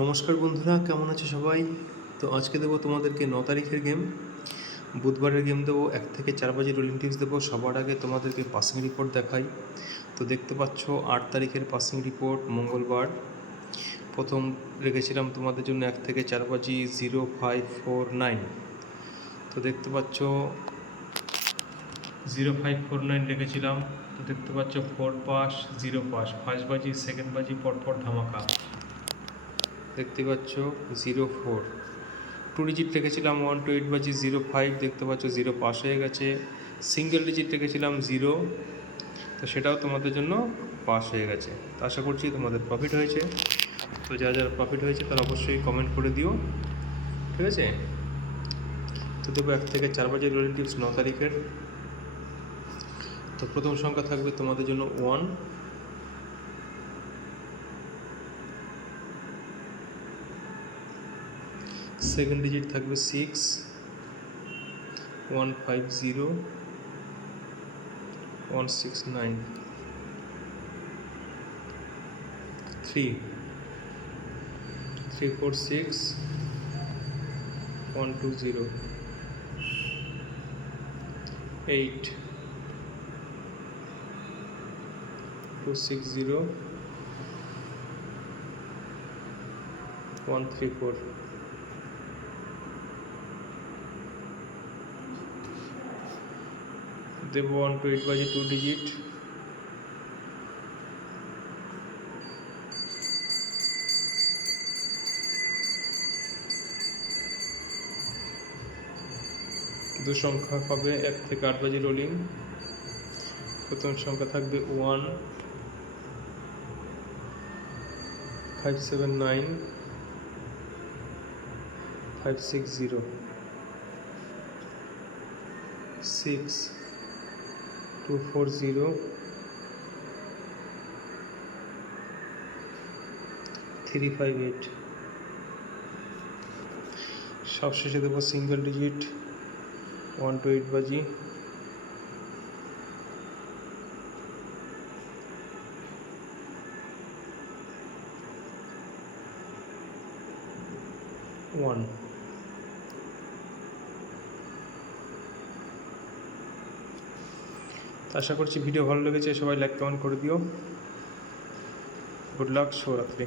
নমস্কার বন্ধুরা, কেমন আছে সবাই? তো আজকে দেবো তোমাদেরকে 9 তারিখের গেম, বুধবারের গেম দেবো। 1 থেকে 4 বাজে রোলিং টিপস দেবো। সবার আগে তোমাদেরকে পাসিং রিপোর্ট দেখাই। তো দেখতে পাচ্ছ 8 তারিখের পাসিং রিপোর্ট, মঙ্গলবার। প্রথম রেখেছিলাম তোমাদের জন্য 1 থেকে 4 বাজি 0549। তো দেখতে পাচ্ছ 0549 রেখেছিলাম। তো দেখতে পাচ্ছ 4 পাস 0 পাস, ফার্স্ট বাজি সেকেন্ড বাজি পরপর ধামাকা। দেখতে পাচ্ছ 04। 2 ডিজিট রেখেছিলাম 1 to 8 বাজি 05, দেখতে পাচ্ছ 0 পাস হয়ে গেছে। সিঙ্গেল ডিজিট রেখেছিলাম 0, তো সেটাও তোমাদের জন্য পাস হয়ে গেছে। তো আশা করছি তোমাদের প্রফিট হয়েছে। তো যারা প্রফিট হয়েছে তারা অবশ্যই কমেন্ট করে দিও, ঠিক আছে? তো দেবো 1 থেকে 4 বাজে রোলিং টিপস 9 তারিখের। তো প্রথম সংখ্যা থাকবে তোমাদের জন্য 1, সেকেন্ড ডিজিট থাকবে 6, 150, 169, 346, 120, 8, 260, 134। দেবো 1 to 8 বাজে 2 ডিজিট, 2 সংখ্যা পাবে 1 থেকে 8 বাজে রোলিং। প্রথম সংখ্যা থাকবে 1, 579, 560, 6, 240, 358। সবশেষে দেবো সিঙ্গেল ডিজিট 1 to 8 বাজি, 1। আশা করছি ভিডিও ভালো লেগেছে। সবাই লাইক কমেন্ট করে দিও। গুড লাক, শুভরাত্রি।